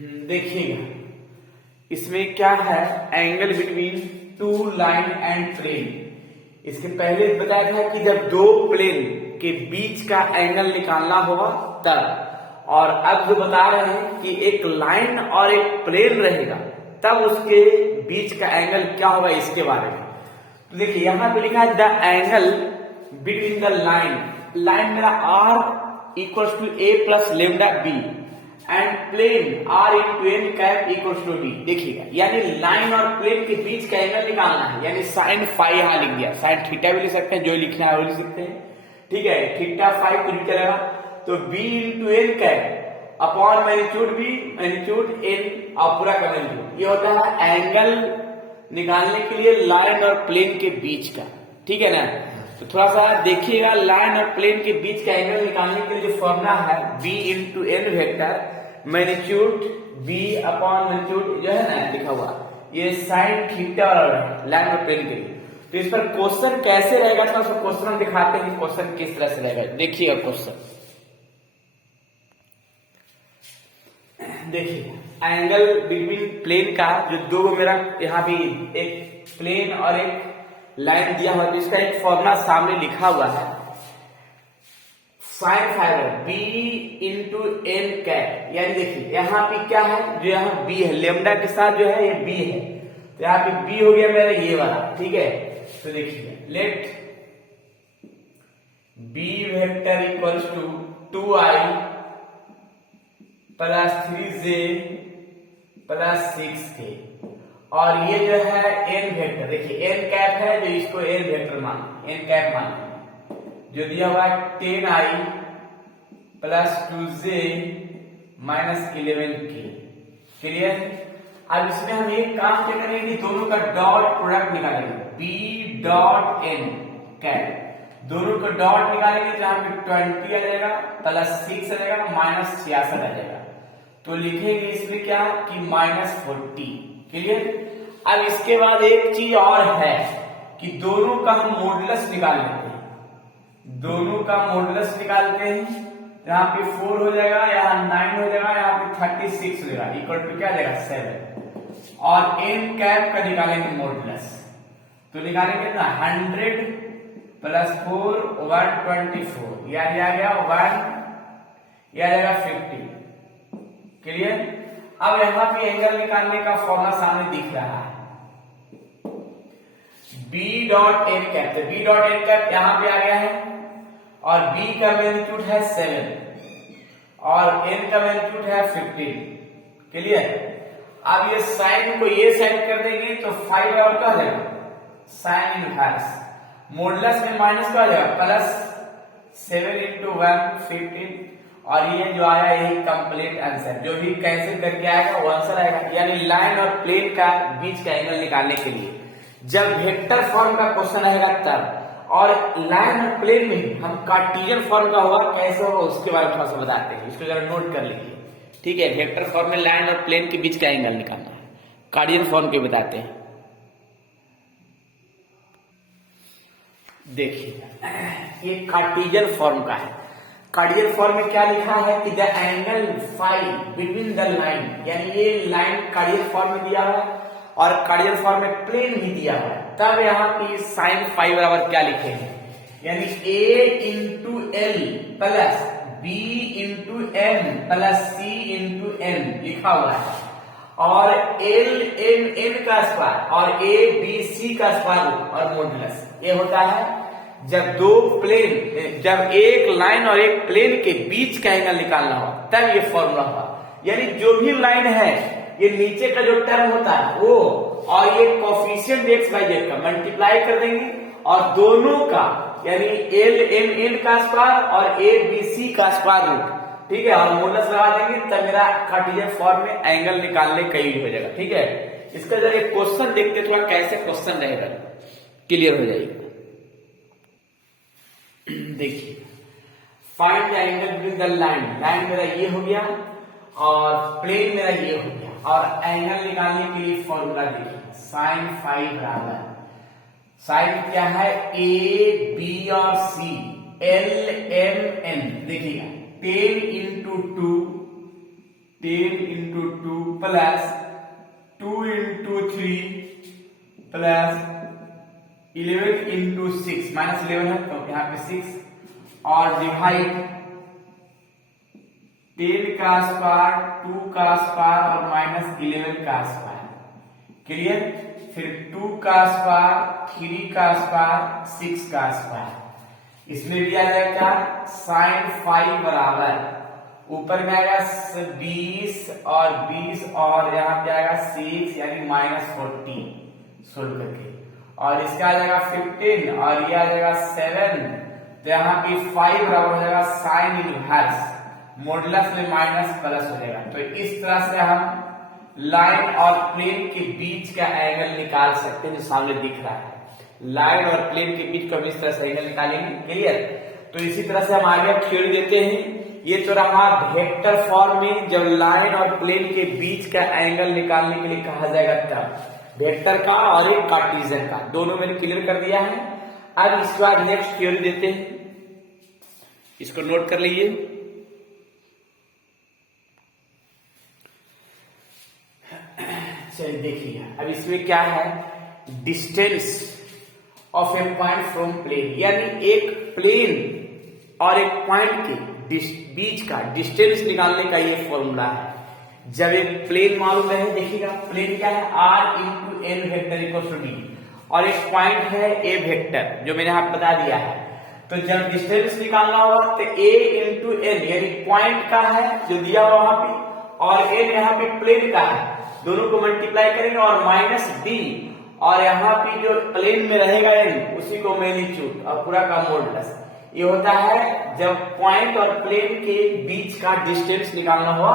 देखिएगा इसमें क्या है, angle between two line and plane. इसके पहले बताया था कि जब दो प्लेन के बीच का एंगल निकालना होगा तब, और अब जो बता रहे हैं कि एक लाइन और एक प्लेन रहेगा तब उसके बीच का एंगल क्या होगा, इसके बारे में। तो देखिए यहां पे लिखा है the angle between the line मेरा r equals to a plus lambda b and plane r into n cap equals to b। देखिएगा यानी लाइन और प्लेन के बीच का एंगल निकालना है, यानी साइन फाई यहां लिख दिया, साइन थीटा भी लिख सकते हैं, जो लिखना है वो लिख सकते हैं, ठीक है। थीटा फाई कुछ भी चलेगा, तो b into n cap upon magnitude b magnitude n और पूरा का मैग्नीट्यूड, ये होता है एंगल निकालने के लिए लाइन और प्लेन के बीच का, ठीक है ना। तो थोड़ा सा देखिएगा, लाइन और प्लेन के बीच का एंगल निकालने के लिए जो फॉर्मूला है b into n vector magnitude b upon magnitude जो है ना लिखा हुआ, ये साइन थीटा और लाइन और प्लेन के लिए। तो इस पर क्वेश्चन कैसे रहेगा, थोड़ा सा क्वेश्चन हम दिखाते हैं क्वेश्चन किस तरह से रहेगा। देखिएगा क्वेश्चन, देखिए एंगल बिटवीन प्लेन का जो दो मेरा यहाँ भी एक प्लेन और एक लाइन दिया हुआ है, तो इसका एक फॉर्मूला सामने लिखा हुआ है, साइन फाइबर b इंटू एन कैप। यानी देखिए यहाँ पे क्या है, जो यहाँ b है लेमडा के साथ जो है ये b है, तो यहाँ पे b हो गया मेरा ये वाला, ठीक है। तो देखिए let b vector equals to 2i plus 3j plus 6k, और ये जो है n वेक्टर, देखिए n कैप है, जो इसको n वेक्टर मान n कैप मान जो दिया हुआ है 10i plus 2j minus 11k, clear. अब इसमें हम एक काम क्या करेंगे कि दोनों का डॉट प्रोडक्ट निकालेंगे, b डॉट n कैप, दोनों का डॉट निकालेंगे तो यहाँ पे 20 आ जाएगा प्लस 6 आ जाएगा माइनस 66 आ जाएगा, तो लिखेंगे इसमें क्या कि -40, क्लियर। अब इसके बाद एक चीज और है कि दोनों का हम मॉडुलस निकाल लेते हैं, दोनों का मॉडुलस निकालते हैं, यहाँ पे 4 हो जाएगा, यहाँ 9 हो जाएगा, यहाँ पे 36 हो जाएगा, इक्वल टू क्या जाएगा 7, और एन कैप का निकालेंगे मॉडुलस, तो निकालेंगे ना 100 प्लस 4 124, यानी आ गया 1, यह आ जाएगा 50, क्लियर। अब यहाँ पे एंगल निकालने का फॉर्मूला सामने दिख रहा है, b डॉट एन कैप, तो b डॉट एन कैप यहाँ पे आ गया है, और b का मैग्नीट्यूड है 7 और n का मैग्नीट्यूड है 15, क्लियर। अब ये साइन को ये साइड कर देंगे तो 5 और क्या हो जाएगा साइन इनवर्स, मॉडुलस में माइनस क्या हो जाएगा प्लस 7 इंटू 1 15, और ये जो आया यही कंप्लीट आंसर, जो भी कैंसिल करके आएगा वो आंसर आएगा। यानी लाइन और प्लेन का बीच का एंगल निकालने के लिए जब वेक्टर फॉर्म का क्वेश्चन आएगा तब, और लाइन और प्लेन में हम कार्टेशियन फॉर्म का होगा कैसे होगा उसके बारे में थोड़ा सा बताते हैं, इसको जरा नोट कर लीजिए, ठीक है। वेक्टर फॉर्म में लाइन और प्लेन के बीच का एंगल निकालना है, कार्टेशियन फॉर्म के बताते हैं। देखिए ये कार्टेशियन फॉर्म का है, कार्टेशियन फॉर्म में क्या लिखा है कि the angle phi between the line, यानी ये लाइन कार्टेशियन फॉर्म में दिया हुआ है और कार्टेशियन फॉर्म में प्लेन भी दिया हुआ है, तब यहाँ पे साइन फाई बराबर क्या लिखेंगे, यानी a into l plus b into n plus c into n लिखा हुआ है, और एल एन एन का स्क्वायर और a b c का स्क्वायर और मॉडुलस, ये होता है जब दो प्लेन, जब एक लाइन और एक प्लेन के बीच का एंगल निकालना हो तब ये फॉर्मूला होगा। यानी जो भी लाइन है ये नीचे का जो टर्म होता है वो, और ये कोफिशिएंट x y z का मल्टीप्लाई कर देंगे, और दोनों का यानी एल एन एन का स्क्वायर और ए बी सी का स्क्वायर रूट, ठीक है, और मॉडुलस लगा देंगे, तब मेरा कार्टेशियन फॉर्म में एंगल निकालने का यूज हो जाएगा, ठीक है। इसका जरा एक क्वेश्चन देखते थोड़ा कैसे क्वेश्चन रहेगा, क्लियर हो जाएगा। देखिए find the angle between the line, line मेरा ये हो गया और प्लेन मेरा ये हो गया, और एंगल निकालने के लिए फॉर्मूला देखिए, साइन फाई बराबर, साइन क्या है ए बी और सी एल एम एन, देखिएगा 10 into 2 10 into 2 plus 2 into 3 plus 11 into 6 minus 11 है तो यहाँ पे 6 और डिवाइड 10 का स्क्वायर 2 का स्क्वायर और माइनस 11 का स्क्वायर। क्लियर? फिर 2 का स्क्वायर 3 का स्क्वायर 6 का स्क्वायर। इसमें भी आ जाएगा sin 5 बराबर ऊपर में आएगा 20 और 20 और यहाँ पे आएगा 6 यानी -14 सोल्व करके और इसका आ जाएगा 15 और ये आ जाएगा 7 तो यहाँ पे 5 बराबर हो जाएगा साइन इनवर्स मॉडुलस में माइनस प्लस हो जाएगा। तो इस तरह से हम लाइन और प्लेन के बीच का एंगल निकाल सकते हैं जो सामने दिख रहा है। लाइन और प्लेन के बीच को हम इस तरह से एंगल निकालेंगे। क्लियर? तो इसी तरह से हम आगे थ्योरी देते हैं। ये तो रहा वेक्टर फॉर्म में जब लाइन और प्लेन के बीच का एंगल निकालने के लिए कहा जाएगा तब वेक्टर का और एक कार्टेशियन का दोनों मैंने क्लियर कर दिया है। अब इसके बाद नेक्स्ट थ्योरी देते हैं, इसको नोट कर लीजिए। चलिए देखिए अब इसमें क्या है, distance of a point from plane, यानी एक प्लेन और एक पॉइंट के बीच का डिस्टेंस निकालने का ये फॉर्मूला है। जब एक प्लेन मालूम है, देखिएगा प्लेन क्या है r into n vector equal to d और एक पॉइंट है a वेक्टर जो मैंने आपको बता दिया है। तो जब डिस्टेंस निकालना होगा तो a इंटू एन यानी पॉइंट का है जो दिया हुआ वहां पे और n यहाँ पे प्लेन का है, दोनों को मल्टीप्लाई करेंगे और माइनस b और यहाँ पे जो प्लेन में रहेगा n उसी को मैग्नीट्यूड और पूरा का मॉडुलस। ये होता है जब पॉइंट और प्लेन के बीच का डिस्टेंस निकालना हुआ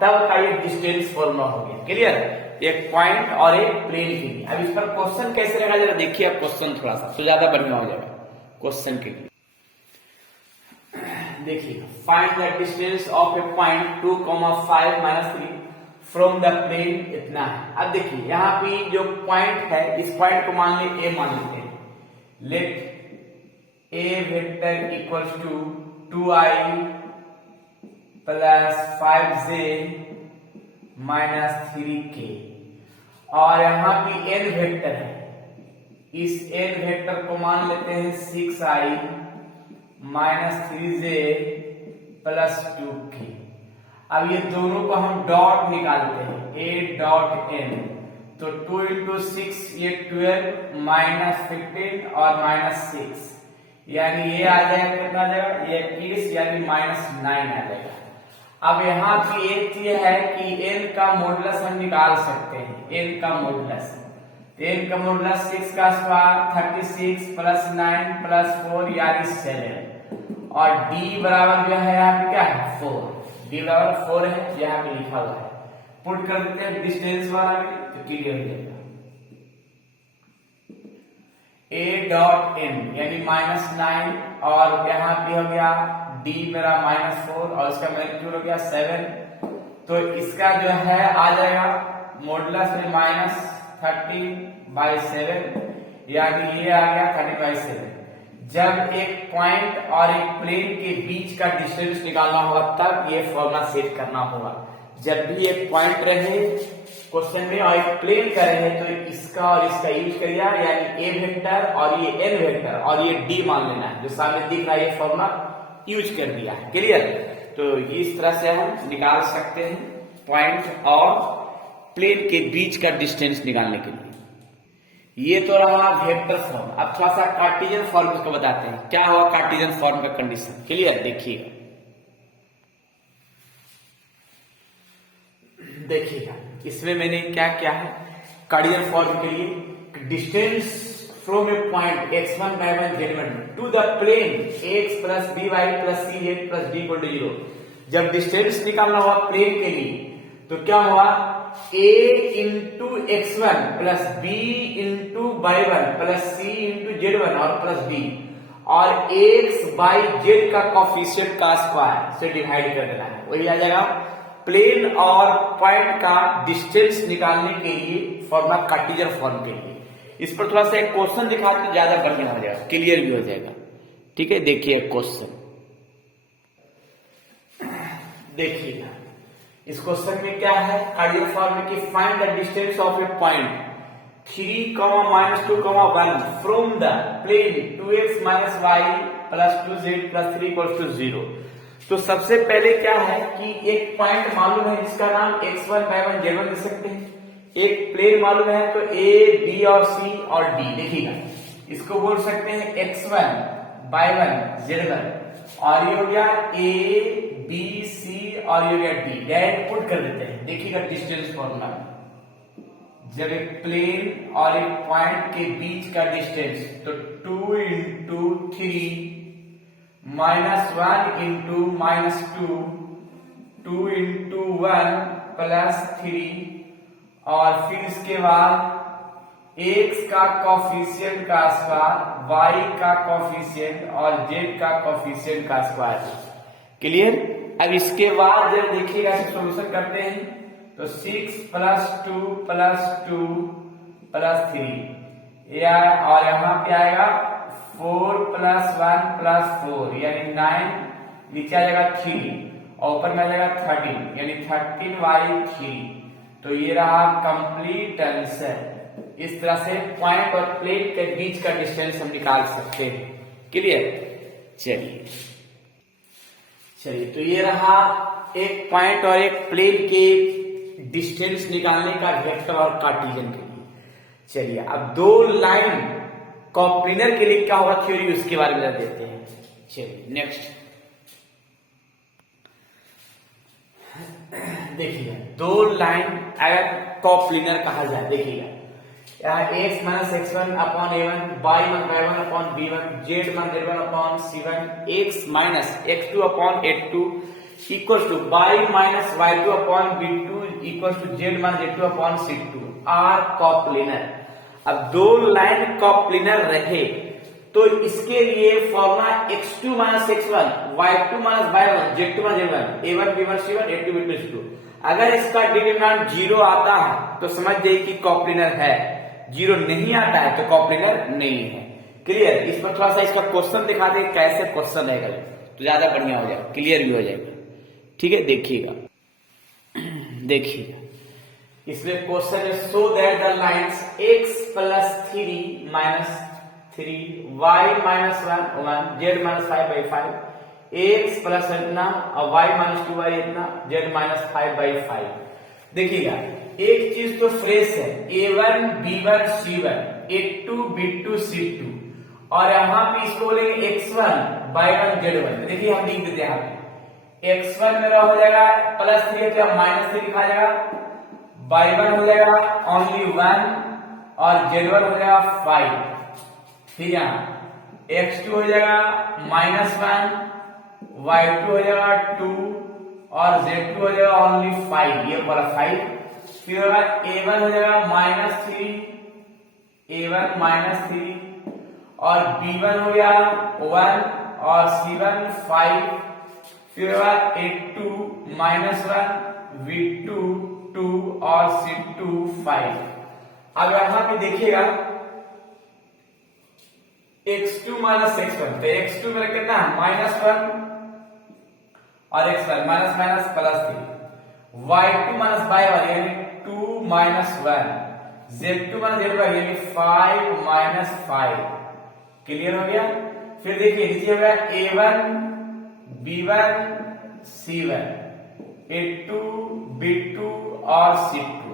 तब का ये डिस्टेंस फॉर्मूला हो गया। क्लियर? एक पॉइंट और एक प्लेन के लिए। अब इस पर क्वेश्चन कैसे लगा जरा देखिए आप क्वेश्चन थोड़ा सा तो ज्यादा बढ़िया हो जाएगा क्वेश्चन के लिए। देखिए find the distance of a point 2,5 - 3 from the plane इतना है। अब देखिए यहाँ पे जो पॉइंट है इस पॉइंट को मान ले ए मान लेते हैं। Let a vector equals to 2i plus 5j minus 3k और यहाँ पे n वेक्टर है, इस n वेक्टर को मान लेते हैं 6i minus 3j plus 2k। अब ये दोनों को हम डॉट निकालते हैं a डॉट n तो 2 इंटू 6 ये 12 माइनस 15 और माइनस 6 यानी ये आ जाएगा कितना आ जाएगा ये 21 यानी -9 आ जाएगा। अब यहाँ की एक चीज है कि n का मॉडुलस हम निकाल सकते हैं, n का मॉडुलस तो n का मॉडुलस 6 का स्क्वायर 36 प्लस 9 प्लस 4 यानी 7 और d बराबर जो है यहाँ पे क्या है 4, d बराबर 4 है यहाँ पे लिखा हुआ है। पुट कर देते हैं डिस्टेंस वाला में तो क्लियर हो जाएगा। a डॉट n यानी -9 और यहाँ पे हो गया d मेरा -4 और इसका मैग्नीट्यूड हो गया 7 तो इसका जो है आ जाएगा मॉडुलस में -30/7 यानी ये आ गया 30/7। जब एक पॉइंट और एक प्लेन के बीच का डिस्टेंस निकालना होगा तब ये फॉर्मूला सेट करना होगा। जब भी एक पॉइंट रहे क्वेश्चन में और एक प्लेन का रहे तो इसका और इसका यूज करिए, यानी a वेक्टर और ये n वेक्टर और ये d मान लेना है जो सामने दिख रहा है, ये फॉर्मूला यूज कर दिया है। क्लियर? तो इस तरह से हम निकाल सकते हैं पॉइंट और प्लेन के बीच का डिस्टेंस निकालने के लिए। ये तो रहा वेक्टर फॉर्म। अब थोड़ा सा कार्टेशियन फॉर्म इसको बताते हैं क्या हुआ कार्टेशियन फॉर्म का कंडीशन। क्लियर? देखिएगा इसमें मैंने क्या क्या है कार्टेशियन फॉर्म के लिए distance from a point x1 y1 z1 to the plane x plus by plus cz प्लस d इक्वल टू 0। जब डिस्टेंस निकालना हुआ प्लेन के लिए तो क्या हुआ a into x1 plus b into y1 plus c into z1 और प्लस d और x by z का कोफिशिएंट का स्क्वायर से डिवाइड कर देना है। वही आ जाएगा प्लेन और पॉइंट का डिस्टेंस निकालने के लिए फॉर्मूला कार्टेशियन फॉर्म के लिए। इस पर थोड़ा सा एक क्वेश्चन दिखा तो ज्यादा बढ़िया हो जाएगा, क्लियर भी हो जाएगा। ठीक है, देखिए क्वेश्चन देखिएगा इस क्वेश्चन में क्या है, कार्डियल फॉर्म में कि find the distance of a point 3, -2, 1 from the plane 2x - y + 2z + 3 = 0। तो सबसे पहले क्या है कि एक पॉइंट मालूम है जिसका नाम x1, y1, z1 दे सकते हैं। एक प्लेन मालूम है तो a, b और c और d। देखिएगा इसको बोल सकते हैं x1, y1, z1 और ये हो गया a, b, c और ये हो गया d। डायरेक्ट पुट कर देते हैं। देखिएगा डिस्टेंस फॉर्मूला, जब एक प्लेन और एक पॉइंट के बीच का डिस्टेंस तो 2 × 3 -1 × -2 2 × 1 + 3 और फिर इसके बाद x का कॉफिशिएंट का स्क्वायर, y का कॉफिशिएंट और z का कॉफिशिएंट का स्क्वायर। क्लियर। अब इसके बाद जब देखिएगा सॉल्यूशन करते हैं तो 6 + 2 + 2 + 3 या और यहाँ पे आएगा 4 + 1 + 4 यानी 9, नीचे आ जाएगा 3 और ऊपर में आ जाएगा 13 यानी 13y3। तो ये रहा कंप्लीट आंसर। इस तरह से पॉइंट और प्लेन के बीच का डिस्टेंस हम निकाल सकते हैं। क्लियर। चलिए तो ये रहा एक पॉइंट और एक प्लेन के डिस्टेंस निकालने का वेक्टर और कार्टेशियन के लिए। चलिए अब दो लाइन कॉप्लिनर के लिए क्या होगा थ्योरी, उसके बारे में देखते हैं। चलिए नेक्स्ट देखिएगा, दो लाइन अगर कॉप्लिनर कहा जाए, देखिएगा यहाँ x - x1 / a1, y - y1 / b1, z - z1 / c1, x - x2 / a2 equals to y - y2 / b2 equals to z - z2 / c2 are कॉप्लिनर। अब दो लाइन कॉप्लिनर रहे तो इसके लिए formula x2 - x1, y2 - y1, z2 - z1, a1 b1 c1, a2 b2 c2। अगर इसका determinant 0 आता है तो समझ जाइए कि कॉप्लिनर है, 0 नहीं आता है तो कॉप्लिनर नहीं है। क्लियर। इस पर थोड़ा सा इसका क्वेश्चन दिखा दे, कैसे क्वेश्चन रहेगा तो ज्यादा बढ़िया हो जाएगा, क्लियर भी हो जाएगा। ठीक है, देखिएगा इसमें क्वेश्चन है so that the lines x + 3 - 3 y - 1 z - 5/5 x plus इतना और y - 2y इतना z - 5/5। देखिएगा एक चीज तो फ्रेश है, a1 b1 c1 a2 b2 c2 और यहाँ पे इसको बोलेंगे x1 y1 z1। देखिए हम लिख देते हैं, यहाँ पे x1 मेरा हो जाएगा +3 तो -3 लिखा जाएगा, y1 हो जाएगा ओनली 1 और z1 हो जाएगा 5। ठीक है, x2 हो जाएगा -1, y2 हो जाएगा 2 और z2 हो जाएगा ओनली 5, ये वाला 5। फिर होगा a1 हो जाएगा -3 और b1 हो गया 1 और c1 5। फिर होगा a2 -1 v2 2 और c2 5। अब यहां पे देखिएगा x2 - x1 तो x2 मेरा कितना है -1 और x1 -3 y2 - y1 यानी 2 - 1 z2 - z1 यानी 5 - 5। क्लियर हो गया। फिर देखिए नीचे हो गया a1 b1 c1 a2 b2 और c2।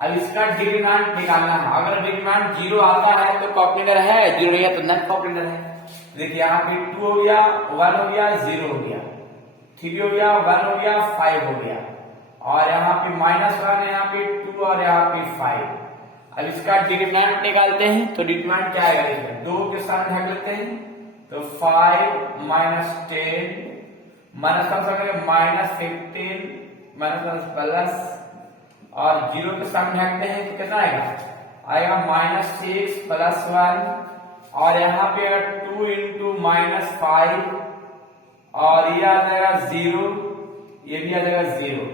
अब इसका डिटरमिनेंट निकालना है। अगर डिटरमिनेंट 0 आता है तो कॉप्लिनर है, 0 नहीं है तो नॉन कॉप्लिनर है। देखिए यहाँ पे 2 हो गया 1 हो गया 0 हो गया, 3 हो गया 1 हो गया 5 हो गया और यहाँ पे -1 है, यहाँ पे 2 और यहाँ पे 5। अब इसका डिटरमिनेंट निकालते हैं तो डिटरमिनेंट क्या आएगा, देखिए 2 के साथ ढक लेते हैं तो 5 - 10 -15 प्लस और 0 के साथ ढकते हैं तो कितना आएगा -6 + 1 और यहाँ पे अगर 2 × -5 और ये आ जाएगा 0, ये भी आ जाएगा 0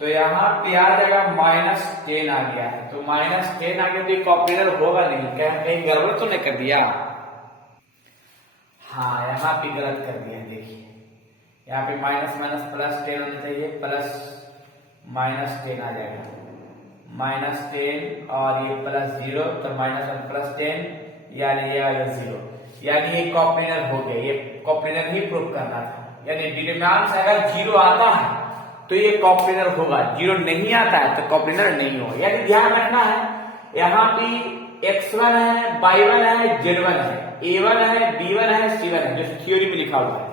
तो यहाँ पे आ जाएगा -10 आ गया है। तो -10 आ गया तो कॉप्लिनर होगा नहीं, कहीं गड़बड़ तो नहीं कर दिया। हाँ यहाँ पे गलत कर दिया, देखिए यहाँ पे -+ 10 होना चाहिए, प्लस -10 आ जाएगा, -10 और ये +0 तो -1 +10 यानी ये आएगा 0, यानी ये कॉप्लेनर हो गया। ये कॉप्लेनर ही प्रूव करना था, यानी डिटरमिनेंट से अगर 0 आता है तो ये कॉप्लेनर होगा, 0 नहीं आता है तो कॉप्लेनर नहीं होगा। यानी ध्यान रखना है, यहाँ पे x1 है, y1 है, z1 है, a1 है, b1 है, c1 है, जो थ्योरी में लिखा हुआ है,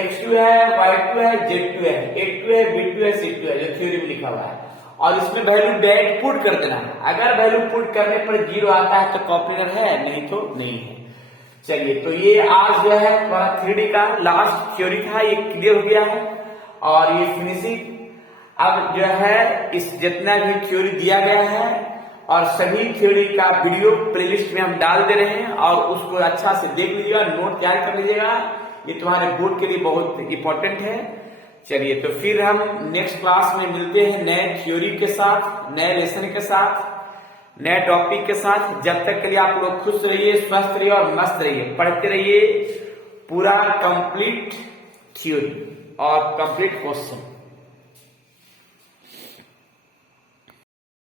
x2 है, y2 है, z2 है, a2 है, b2 है, c2 है, जो थ्योरी में लिखा हुआ है। और इसमें वैल्यू डायरेक्ट पुट कर देना है। अगर वैल्यू पुट करने पर 0 आता है तो कॉप्लेनर है, नहीं तो नहीं है। चलिए, तो ये आज जो है 3D का लास्ट थ्योरी था, ये क्लियर हो गया है और ये फिनिशिंग। अब जो है इस जितना भी थ्योरी दिया गया है और सभी थ्योरी का वीडियो प्लेलिस्ट में हम डाल दे रहे हैं और उसको अच्छा से देख लीजिएगा, नोट तैयार कर लीजिएगा, ये तुम्हारे बोर्ड के लिए बहुत इंपॉर्टेंट है। चलिए, तो फिर हम नेक्स्ट क्लास में मिलते हैं नए थ्योरी के साथ, नए लेसन के साथ, नए टॉपिक के साथ। जब तक के लिए आप लोग खुश रहिए, स्वस्थ रहिए और मस्त रहिए, पढ़ते रहिए पूरा कंप्लीट थ्योरी और कंप्लीट क्वेश्चन।